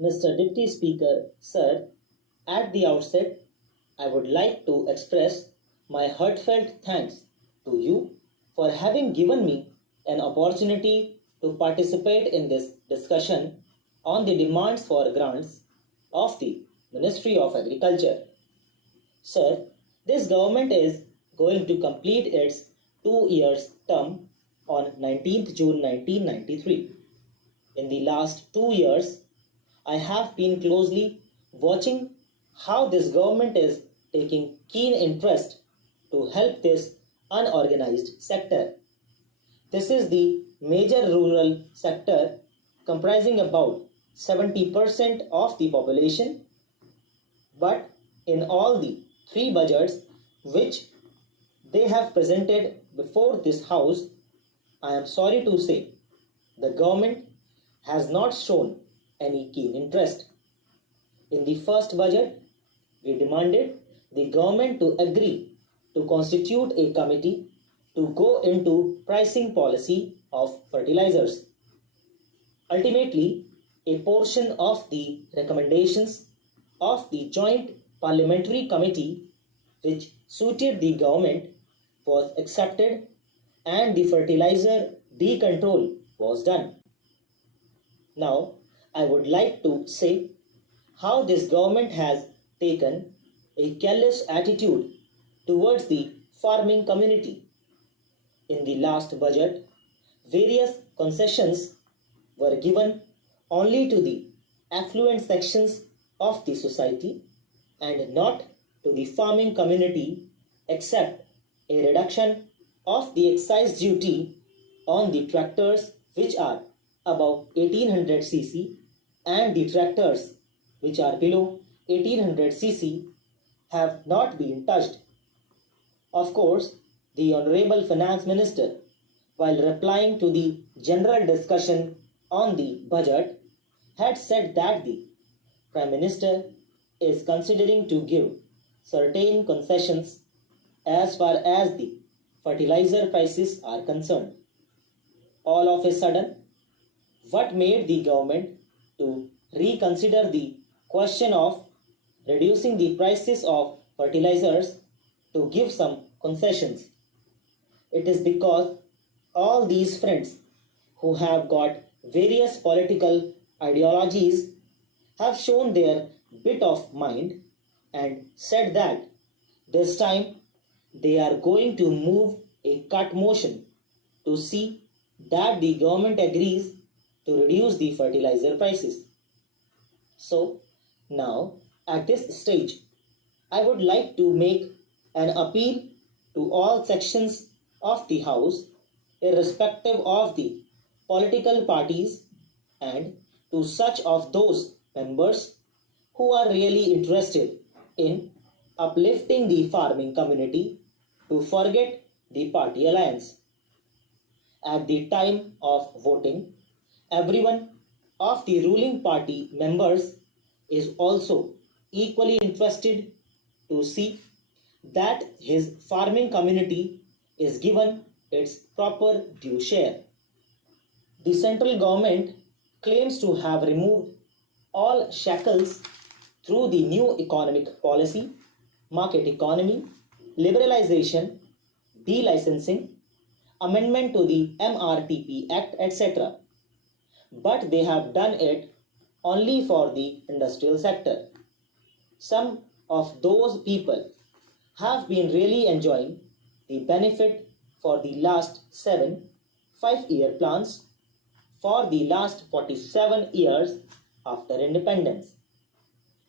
Mr. Deputy Speaker, sir, at the outset, I would like to express my heartfelt thanks to you for having given me an opportunity to participate in this discussion on the demands for grants of the Ministry of Agriculture. Sir, this government is going to complete its 2 years term on 19th June 1993. In the last 2 years, I have been closely watching how this government is taking keen interest to help this unorganized sector. This is the major rural sector comprising about 70% of the population, but in all the three budgets which they have presented before this house, I am sorry to say the government has not shown any keen interest. In the first budget, we demanded the government to agree to constitute a committee to go into pricing policy of fertilizers. Ultimately, a portion of the recommendations of the Joint Parliamentary Committee which suited the government was accepted and the fertilizer decontrol was done. Now, I would like to say how this government has taken a careless attitude towards the farming community. In the last budget, various concessions were given only to the affluent sections of the society and not to the farming community, except a reduction of the excise duty on the tractors which are above 1800 cc and the tractors which are below 1800 cc have not been touched. Of course, the Honorable Finance Minister, while replying to the general discussion on the budget, had said that the Prime Minister is considering to give certain concessions as far as the fertilizer prices are concerned. All of a sudden, what made the government to reconsider the question of reducing the prices of fertilizers to give some concessions? It is because all these friends who have got various political ideologies have shown their bit of mind and said that this time they are going to move a cut motion to see that the government agrees to reduce the fertilizer prices. So now at this stage, I would like to make an appeal to all sections of the House, irrespective of the political parties, and to such of those members who are really interested in uplifting the farming community to forget the party alliance. At the time of voting, everyone of the ruling party members is also equally interested to see that his farming community is given its proper due share. The central government claims to have removed all shackles through the new economic policy, market economy, liberalization, delicensing, amendment to the MRTP Act, etc. But they have done it only for the industrial sector. Some of those people have been really enjoying the benefit for the last 7 5-year plans for the last 47 years after independence.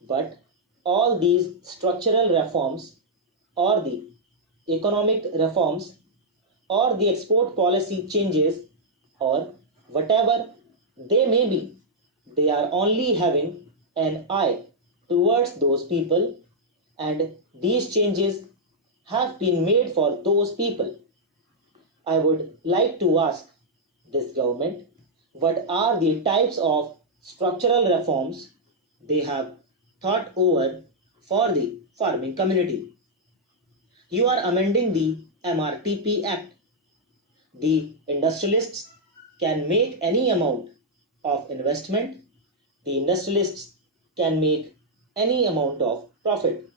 But all these structural reforms or the economic reforms or the export policy changes or whatever they may be, they are only having an eye towards those people, and these changes have been made for those people. I would like to ask this government what are the types of structural reforms they have thought over for the farming community. You are amending the MRTP Act. The industrialists can make any amount of investment. the industrialists can make any amount of profit.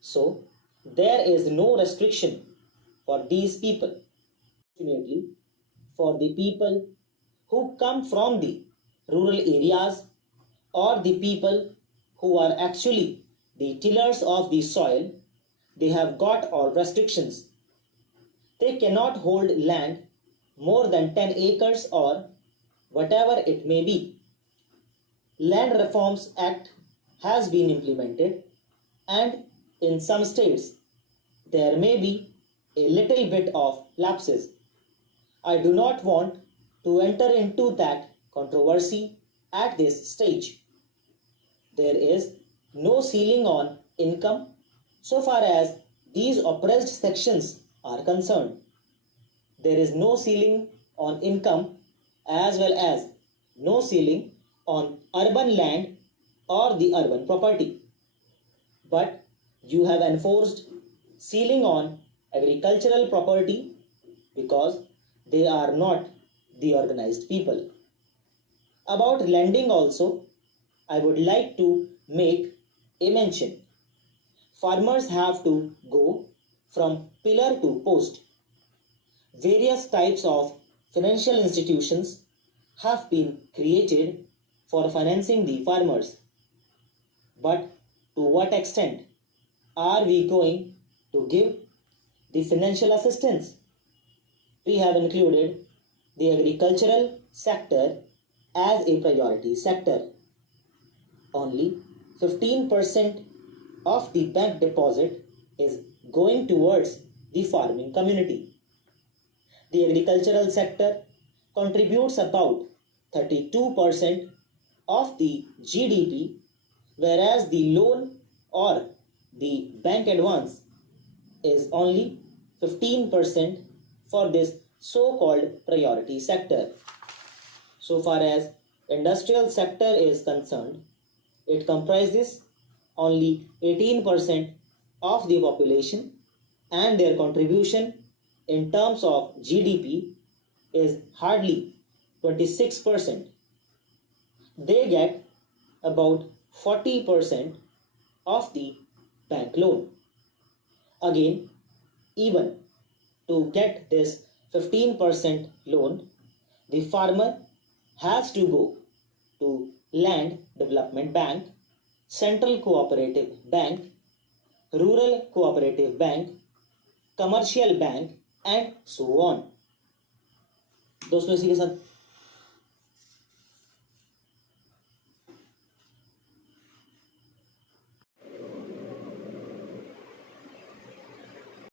So, there is no restriction for these people. Fortunately, for the people who come from the rural areas or the people who are actually the tillers of the soil, they have got all restrictions. They cannot hold land more than 10 acres or whatever it may be. Land Reforms Act has been implemented, and in some states there may be a little bit of lapses. I do not want to enter into that controversy at this stage. There is no ceiling on income so far as these oppressed sections are concerned. There is no ceiling on income as well as no ceiling on urban land or the urban property. But you have enforced ceiling on agricultural property because they are not the organized people. About lending also, I would like to make a mention. Farmers have to go from pillar to post. Various types of financial institutions have been created for financing the farmers. But to what extent are we going to give the financial assistance? We have included the agricultural sector as a priority sector. Only 15% of the bank deposit is going towards the farming community. The agricultural sector contributes about 32% of the GDP, whereas the loan or the bank advance is only 15% for this so-called priority sector. So far as industrial sector is concerned, it comprises only 18% of the population, and their contribution in terms of GDP is hardly 26%. They get about 40% of the bank loan. Again, even to get this 15% loan, the farmer has to go to Land Development Bank, Central Cooperative Bank, Rural Cooperative Bank, Commercial Bank and so on. दोस्तों इसी के साथ